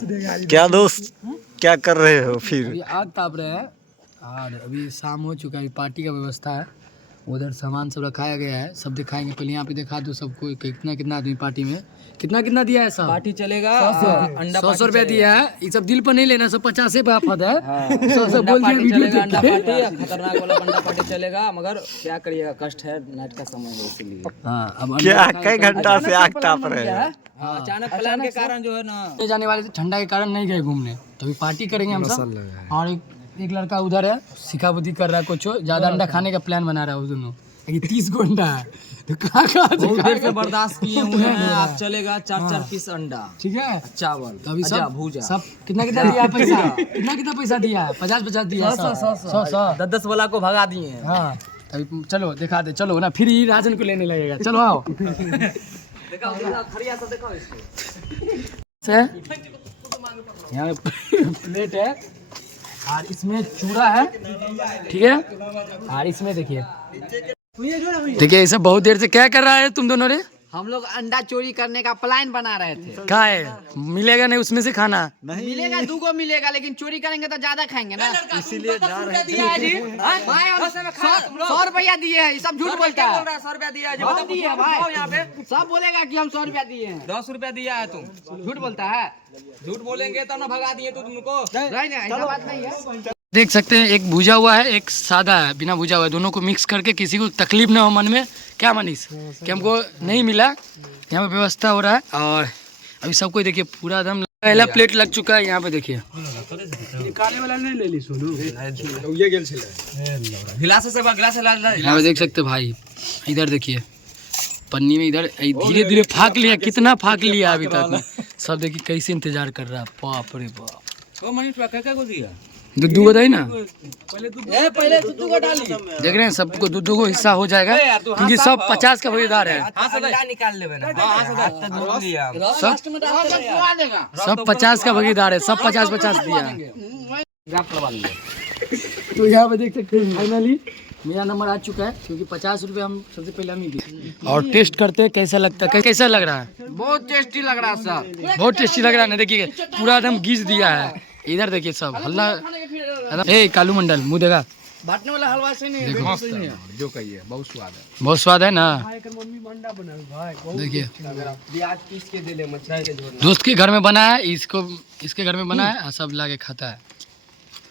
क्या दोस्त, क्या कर रहे हो फिर? अभी आग ताप रहे हैं और अभी शाम हो चुका है। पार्टी का व्यवस्था है, उधर सामान सब रखाया गया है, सब दिखाएंगे। पहले यहाँ पे दिखा दो सबको कितना कितना आदमी पार्टी में कितना दिया है। सब पार्टी चलेगा 100 रुपया दिया है। ये सब दिल पर नहीं लेना, सब 50 पे आफत है। सब बोल दिया वीडियो देख के। खतरनाक वाला बंदा पार्टी चलेगा, मगर क्या करिएगा, कष्ट है, नाइट का समय है इसलिए। हाँ, अब क्या कई घंटा से आग ताप रहे हैं? अचानक प्लान के कारण जो है ना, जाने वाले थे, ठंडा के कारण नहीं गए घूमने, तो अभी पार्टी करेंगे हम सब। और एक लड़का उधर है, सिखा बुद्धि कर रहा है, कुछ ज्यादा अंडा खाने का प्लान बना रहा है। वो दोनों 30 को अंडा है, तो बहुत देर से बर्दाश्त किए हुए हैं। आप चलेगा 4 पीस अंडा, ठीक है, चावल, तो अभी सब भूजा, सब कितना दिया है पैसा? कितना पैसा दिया है? 50 दिया, 100 10 वाला को भगा दिए हैं। हाँ, अभी चलो दिखा दे, चलो ना, फिर ही राजन को लेने लगेगा। चलो आओ। खरिया सब दिखाओ इसको। यहाँ प्लेट है और इसमें चूड़ा है, ठीक है। और इसमें देखिए ये सब बहुत देर से क्या कर रहा है तुम दोनों रे? हम लोग अंडा चोरी करने का प्लान बना रहे थे। क्या है, मिलेगा नहीं उसमें से खाना? मिलेगा, 2 मिलेगा, लेकिन चोरी करेंगे तो ज्यादा खाएंगे ना, इसीलिए जा रहे हैं। 100 रुपया दिए हैं, सब झूठ बोलता है। 100 रुपया दिया है भाई, यहाँ पे सब बोलेगा कि हम 100 रुपया दिए हैं। 10 रुपया दिया है, तुम झूठ बोलता है। झूठ बोलेंगे तो ना भगा दिए तुमको, ऐसा बात नहीं है। देख सकते हैं, एक भुजा हुआ है, एक सादा है, बिना भुजा हुआ है। दोनों को मिक्स करके, किसी को तकलीफ ना हो मन में, क्या मनीष, कि हमको नहीं मिला। यहाँ पे व्यवस्था हो रहा है और अभी सबको देखिए पूरा एकदम पहला प्लेट लग चुका है। यहाँ पे देखिए काले वाला नहीं ले ली सोनू, यहाँ पे देख सकते भाई। इधर देखिए पन्नी में, इधर धीरे धीरे फाक लिया, कितना फाक लिया अभी तक। सब देखिए कैसे इंतजार कर रहा है, बाप रे बाप। दूध को दाई ना, पहले दूध को डाली। देख रहे हैं सबको दूध को हिस्सा हो जाएगा, क्योंकि सब 50 का भागीदार है। सब 50 का भागीदार है, सब 50-50 दिया। तो यहाँ पे देख सकते हैं फाइनली मेरा नंबर आ चुका है, क्योंकि 50 रुपये हम सबसे पहले हम ही दिए। और टेस्ट करते हैं कैसा लगता है, कैसा लग रहा है? बहुत टेस्टी लग रहा है सर, बहुत टेस्टी लग रहा है ना। देखिए पूरा एकदम गीज दिया है। इधर देखिए सब हल्ला। ए कालू मंडल मुँह देगा, बांटने वाला हलवा से नहीं देखो जो कहिए, बहुत स्वाद है, बहुत स्वाद है ना। देखिए दोस्त के घर में बना है, इसके घर में बना है और सब लाके खाता है।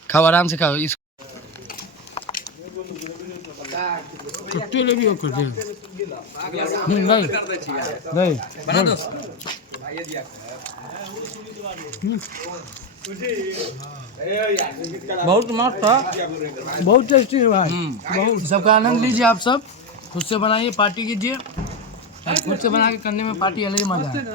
खाओ, आराम से खाओ। इसको बहुत मस्त था, बहुत टेस्टी है भाई। बहुत सबका आनंद लीजिए, आप सब खुद से बनाइए, पार्टी कीजिए। खुद से बना के करने में पार्टी अलग ही मजा है।